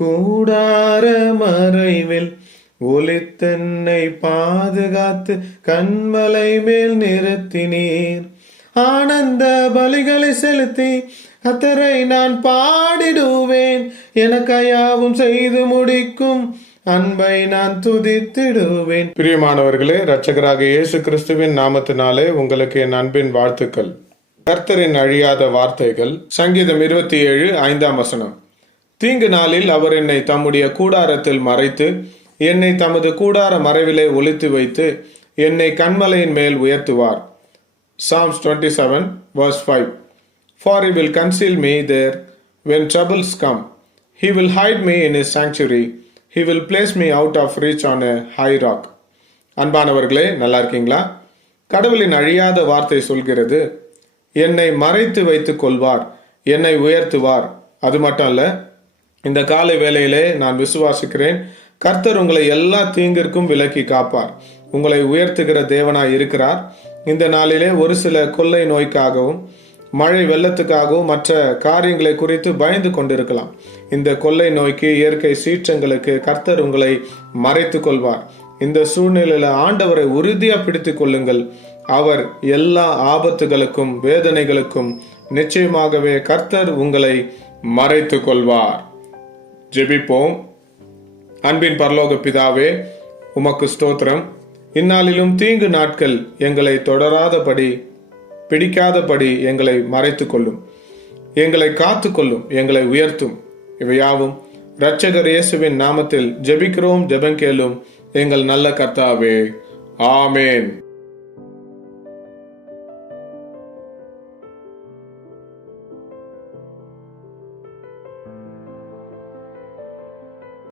கூடார மறைவில் ஒளித்தன்னை பாதுகாத்து கண்மலை மேல் நிறுத்தினீர். ஆனந்த பலிகளை செலுத்தி கர்த்தரை நான் பாடிடுவேன். எனக்கையாவும் செய்து முடிக்கும் அன்பை நான் துதித்திடுவேன். பிரியமானவர்களே, இரட்சகராக இயேசு கிறிஸ்துவின் நாமத்தினாலே உங்களுக்கு என் அன்பின் வாழ்த்துக்கள். கர்த்தரின் அழியாத வார்த்தைகள். சங்கீதம் 27:5 தீங்கு நாளில் அவர் என்னை தம்முடைய கூடாரத்தில் மறைத்து என்னை தமது கூடார மறைவிலே ஒளித்து வைத்து என்னை கண்மலையின் மேல் உயர்த்துவார். Psalms 27:5 For he will conceal me there when troubles come. He will hide me in his sanctuary. He will place me out of reach on a high rock. அன்பானவர்களே, நல்லா இருக்கீங்களா? கடவுளின் அழியாத வார்த்தை சொல்கிறது, என்னை மறைத்து வைத்துக் கொள்வார், என்னை உயர்த்துவார். அது மட்டும் அல்ல, இந்த காலை வேளையிலே நான் விசுவாசிக்கிறேன், கர்த்தர் உங்களை எல்லா தீங்கிற்கும் விலக்கி காப்பார். உங்களை உயர்த்துகிற தேவனாய் இருக்கிறார். இந்த நாளிலே ஒரு சில கொள்ளை நோய்க்காகவும் மழை வெள்ளத்துக்காகவும் மற்ற காரியங்களை குறித்து பயந்து கொண்டிருக்கலாம். இந்த கொள்ளை நோய்க்கு, இயற்கை சீற்றங்களுக்கு கர்த்தர் உங்களை மறைத்து கொள்வார். இந்த சூழ்நிலையில ஆண்டவரை உறுதியா பிடித்துக் கொள்ளுங்கள். அவர் எல்லா ஆபத்துகளுக்கும் வேதனைகளுக்கும் நிச்சயமாகவே கர்த்தர் உங்களை மறைத்து கொள்வார். ஜெபிப்போம். அன்பின் பரலோக பிதாவே, உமக்கு ஸ்தோத்திரம். இந்நாளிலும் தீங்கு நாட்கள் எங்களை தொடராதபடி, பிடிக்காதபடி எங்களை மறைத்து கொள்ளும், எங்களை காத்து கொள்ளும், எங்களை உயர்த்தும். இவையாவும் இரட்சகர் இயேசுவின் நாமத்தில் ஜெபிக்கிறோம், ஜெபம் கேளும் எங்கள் நல்ல கர்த்தாவே. ஆமேன்.